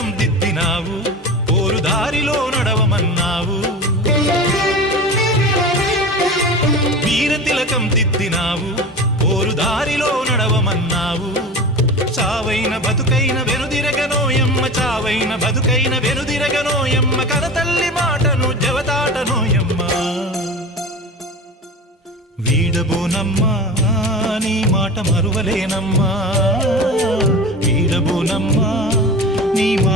తిలకం దిద్దినావు, పోరు దారిలో నడవమన్నావు. వీర తిలకం దిద్దినావు, పోరు దారిలో నడవమన్నావు. చావైన బతుకైన వెనుదిరగనోయమ్మ, చావైన బతుకైన వెనుదిరగనోయమ్మ, కనతల్లి మాటను జవదాటనోయమ్మ. వీడబోనమ్మా నీ మాట మరువలేనమ్మా, వీడబోనమ్మా నీ మాట